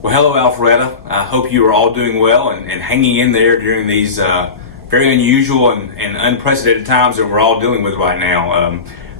Well, hello, Alpharetta. I hope you are all doing well and hanging in there during these very unusual and unprecedented times that we're all dealing with right now.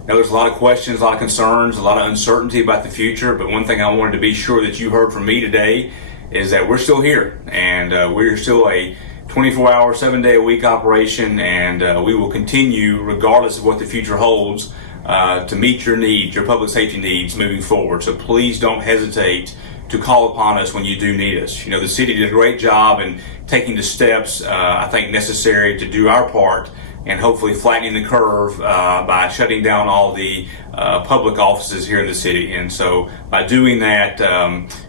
Now, there's a lot of questions, a lot of concerns, a lot of uncertainty about the future, but one thing I wanted to be sure that you heard from me today is that we're still here, and we're still a 24-hour, 7-day-a-week operation, and we will continue regardless of what the future holds to meet your needs, your public safety needs moving forward. So please don't hesitate to call upon us when you do need us. You know, the city did a great job in taking the steps, I think, necessary to do our part and hopefully flattening the curve by shutting down all the public offices here in the city. And so by doing that,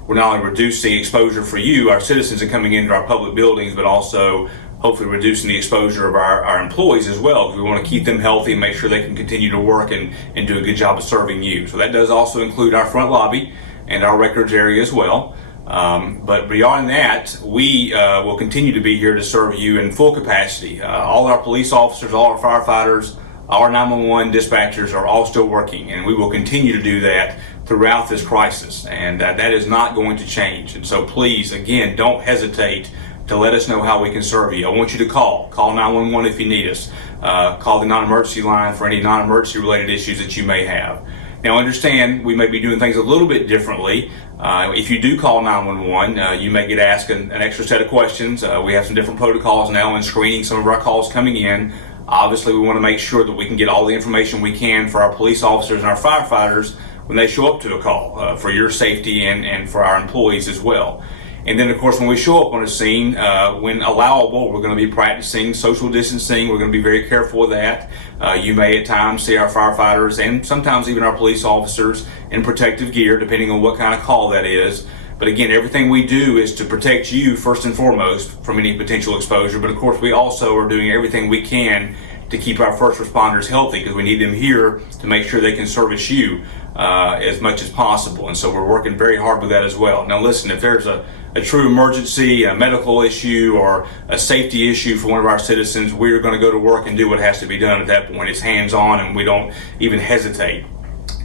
we're not only reducing exposure for you, our citizens, and coming into our public buildings, but also hopefully reducing the exposure of our employees as well, because we want to keep them healthy and make sure they can continue to work and do a good job of serving you. So that does also include our front lobby and our records area as well. But beyond that, we will continue to be here to serve you in full capacity. All our police officers, all our firefighters, our 911 dispatchers are all still working, and we will continue to do that throughout this crisis, and that is not going to change. And so please, again, don't hesitate to let us know how we can serve you. I want you to call 911 if you need us. Call the non-emergency line for any non-emergency related issues that you may have. Now, understand, we may be doing things a little bit differently. If you do call 911, you may get asked an extra set of questions. We have some different protocols now in screening some of our calls coming in. Obviously, we want to make sure that we can get all the information we can for our police officers and our firefighters when they show up to a call, for your safety and for our employees as well. And then, of course, when we show up on a scene, when allowable, we're going to be practicing social distancing. We're going to be very careful with that. You may at times see our firefighters and sometimes even our police officers in protective gear, depending on what kind of call that is. But again, everything we do is to protect you first and foremost from any potential exposure. But of course, we also are doing everything we can to keep our first responders healthy, because we need them here to make sure they can service you as much as possible. And so we're working very hard with that as well. Now listen, if there's a true emergency, a medical issue, or a safety issue for one of our citizens, we're going to go to work and do what has to be done at that point. It's hands-on, and we don't even hesitate.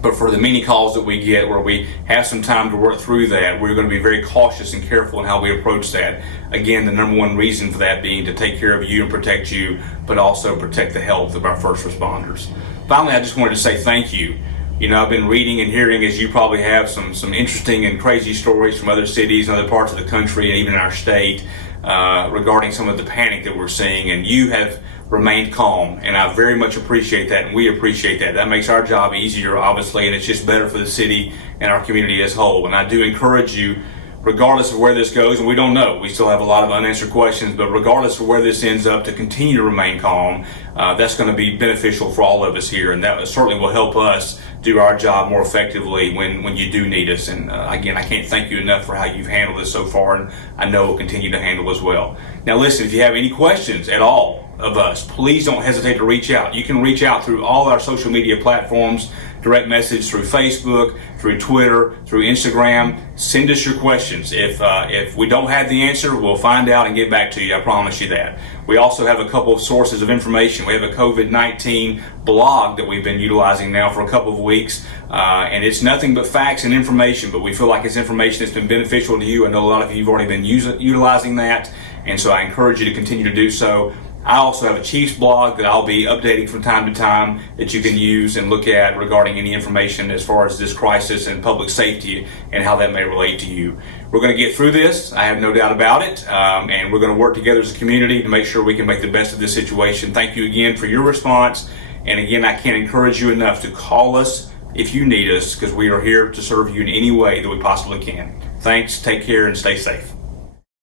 But for the many calls that we get where we have some time to work through that, we're going to be very cautious and careful in how we approach that. Again, the number one reason for that being to take care of you and protect you, but also protect the health of our first responders. Finally, I just wanted to say thank you. You know, I've been reading and hearing, as you probably have, some interesting and crazy stories from other cities and other parts of the country and even in our state regarding some of the panic that we're seeing. And you have remained calm, and I very much appreciate that, and we appreciate that. That makes our job easier, obviously, and it's just better for the city and our community as a whole. And I do encourage you, regardless of where this goes, and we don't know, we still have a lot of unanswered questions, but regardless of where this ends up, to continue to remain calm. That's going to be beneficial for all of us here, and that certainly will help us do our job more effectively when you do need us. And again, I can't thank you enough for how you've handled this so far, and I know we'll continue to handle as well. Now listen, if you have any questions at all of us, please don't hesitate to reach out. You can reach out through all our social media platforms, direct message through Facebook, through Twitter, through Instagram. Send us your questions. If we don't have the answer, we'll find out and get back to you. I promise you that. We also have a couple of sources of information. We have a COVID-19 blog that we've been utilizing now for a couple of weeks, and it's nothing but facts and information, but we feel like it's information that's been beneficial to you. I know a lot of you have already been utilizing that, and so I encourage you to continue to do so. I also have a Chiefs blog that I'll be updating from time to time that you can use and look at regarding any information as far as this crisis and public safety and how that may relate to you. We're going to get through this, I have no doubt about it, and we're going to work together as a community to make sure we can make the best of this situation. Thank you again for your response, and again, I can't encourage you enough to call us if you need us, because we are here to serve you in any way that we possibly can. Thanks, take care, and stay safe.